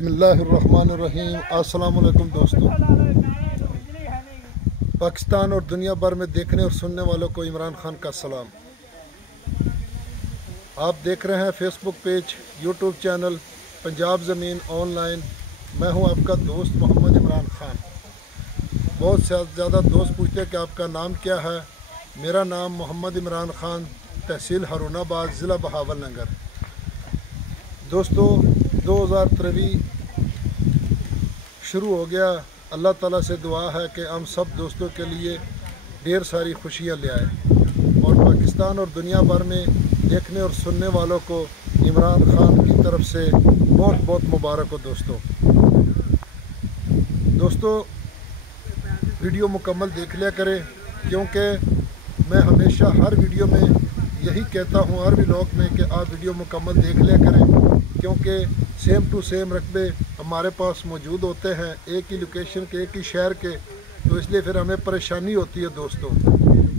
बिस्मिल्लाहिर्रहमानिर्रहीम। अस्सलाम वालेकुम दोस्तों। पाकिस्तान और दुनिया भर में देखने और सुनने वालों को इमरान खान का सलाम। आप देख रहे हैं Facebook page, YouTube channel Punjab ज़मीन ऑनलाइन। मैं हूं आपका दोस्त मोहम्मद इमरान खान। बहुत से ज़्यादा दोस्त पूछते हैं कि आपका नाम क्या है। मेरा नाम मोहम्मद इमरान खान, तहसील हारूनाबाद, ज़िला बहावलनगर। दोस्तों 2023 शुरू हो गया। अल्लाह ताला से दुआ है कि हम सब दोस्तों के लिए ढेर सारी खुशियाँ ले आए और पाकिस्तान और दुनिया भर में देखने और सुनने वालों को इमरान खान की तरफ से बहुत बहुत मुबारक हो। दोस्तों वीडियो मुकम्मल देख लिया करें, क्योंकि मैं हमेशा हर वीडियो में यही कहता हूँ, हर व्लॉग में, कि आप वीडियो मुकम्मल देख लिया करें, क्योंकि सेम टू सेम रकबे हमारे पास मौजूद होते हैं, एक ही लोकेशन के, एक ही शहर के, तो इसलिए फिर हमें परेशानी होती है दोस्तों।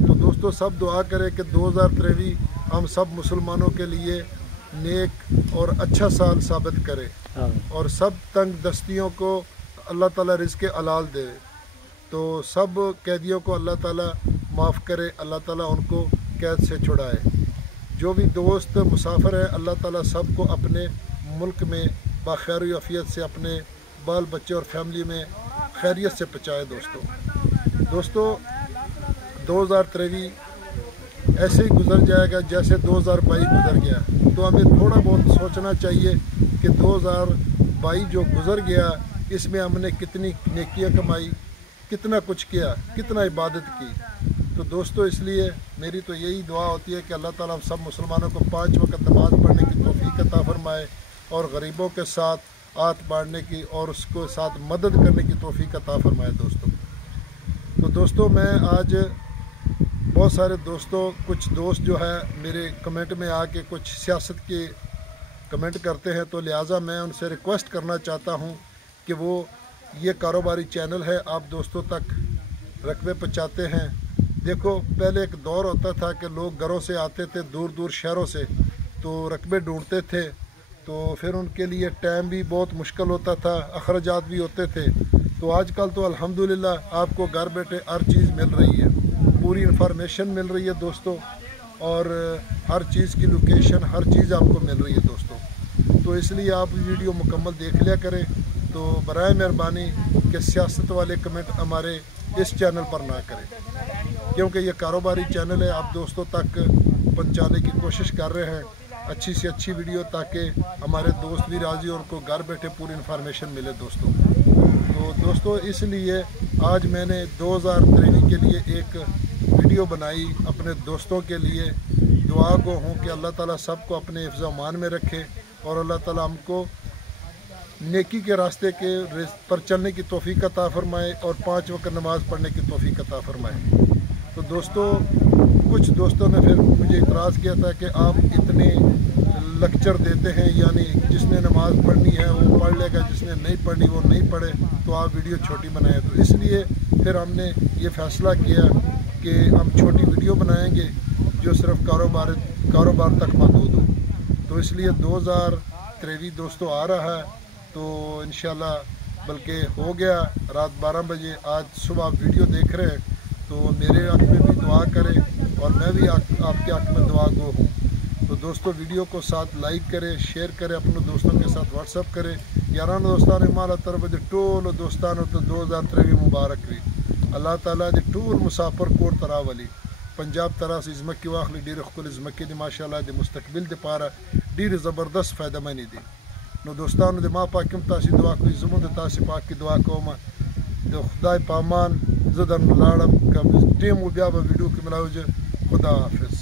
तो दोस्तों सब दुआ करें कि 2023 हम सब मुसलमानों के लिए नेक और अच्छा साल साबित करे और सब तंग दस्तियों को अल्लाह ताला रिज़्क़ हलाल दे। तो सब कैदियों को अल्लाह ताला माफ़ करे, अल्लाह ताला उनको कैद से छुड़ाए। जो भी दोस्त मुसाफिर हैं, अल्लाह ताला सबको अपने मुल्क में बाखैर आफियत से अपने बाल बच्चे और फैमिली में खैरियत से पहुँचाए। दोस्तों 2023 ऐसे ही गुजर जाएगा जैसे 2022 गुजर गया। तो हमें थोड़ा बहुत सोचना चाहिए कि 2022 जो गुजर गया इसमें हमने कितनी नेकियां कमाई, कितना कुछ किया, कितना इबादत की। तो दोस्तों इसलिए मेरी तो यही दुआ होती है कि अल्लाह ताला हम सब मुसलमानों को 5 वक्त नमाज़ पढ़ने की तौफीक अता फरमाए और गरीबों के साथ हाथ बांटने की और उसको साथ मदद करने की तौफीक अता फरमाए। तो दोस्तों मैं आज बहुत सारे दोस्तों, कुछ दोस्त जो है मेरे कमेंट में आके कुछ सियासत के कमेंट करते हैं, तो लिहाजा मैं उनसे रिक्वेस्ट करना चाहता हूं कि वो ये कारोबारी चैनल है, आप दोस्तों तक रकबे पहुँचाते हैं। देखो पहले एक दौर होता था कि लोग घरों से आते थे, दूर दूर शहरों से, तो रकबे ढूंढते थे, तो फिर उनके लिए टाइम भी बहुत मुश्किल होता था, अखराजात भी होते थे। तो आजकल तो अल्हम्दुलिल्लाह आपको घर बैठे हर चीज़ मिल रही है, पूरी इन्फॉर्मेशन मिल रही है दोस्तों, और हर चीज़ की लोकेशन, हर चीज़ आपको मिल रही है दोस्तों। तो इसलिए आप वीडियो मुकम्मल देख लिया करें। तो बराए मेहरबानी कि सियासत वाले कमेंट हमारे इस चैनल पर ना करें, क्योंकि ये कारोबारी चैनल है, आप दोस्तों तक पहुंचाने की कोशिश कर रहे हैं अच्छी से अच्छी वीडियो, ताकि हमारे दोस्त भी राज़ी और उनको घर बैठे पूरी इन्फॉर्मेशन मिले दोस्तों। तो दोस्तों इसलिए आज मैंने 2023 के लिए एक वीडियो बनाई अपने दोस्तों के लिए। दुआ को हूँ कि अल्लाह ताला सबको अपने हिफ्ज़ अमान में रखे और अल्लाह ताला हमको नेकी के रास्ते के पर चलने की तौफीक अता फरमाए और 5 वक्त नमाज़ पढ़ने की तौफीक अता फरमाए। तो दोस्तों कुछ दोस्तों ने फिर मुझे इतराज़ किया था कि आप इतने लेक्चर देते हैं, यानी जिसने नमाज़ पढ़नी है वो पढ़ लेगा, जिसने नहीं पढ़नी वो नहीं पढ़े, तो आप वीडियो छोटी बनाएं। तो इसलिए फिर हमने ये फ़ैसला किया कि हम छोटी वीडियो बनाएंगे जो सिर्फ कारोबार तक महदूद हो। तो इसलिए 2023 दोस्तों आ रहा है, तो इंशाल्लाह बल्कि हो गया रात 12 बजे, आज सुबह आप वीडियो देख रहे हैं, तो मेरे हक़ में भी दुआ करें और मैं भी आपके हक़ में दुआ गो हूँ। तो दोस्तों वीडियो को साथ लाइक करें, शेयर करें, अपने दोस्तों के साथ व्हाट्सअप करें। यारान दोस्तान माला तरफ टोल दोस्तान तो 2023 मुबारक रही। अल्लाह ताला दी टूल मुसाफिर कोर तरावली पंजाब तरह से इज़्मक की वाखली डीर खुल इज़्मक दी माशाअल्लाह दी मुस्तकबिल दे पारा डीर ज़बरदस्त फ़ायदा मनी दी। नो दोस्तान दे माँ पाकिम तासी दुआ कोई ज़ुमुन दे तासी पाक की दुआ को मा दे खुदाई पामान ज़दन लाड़म का टीम बिया वीडियो की मिलाओ। खुदा हाफिज़।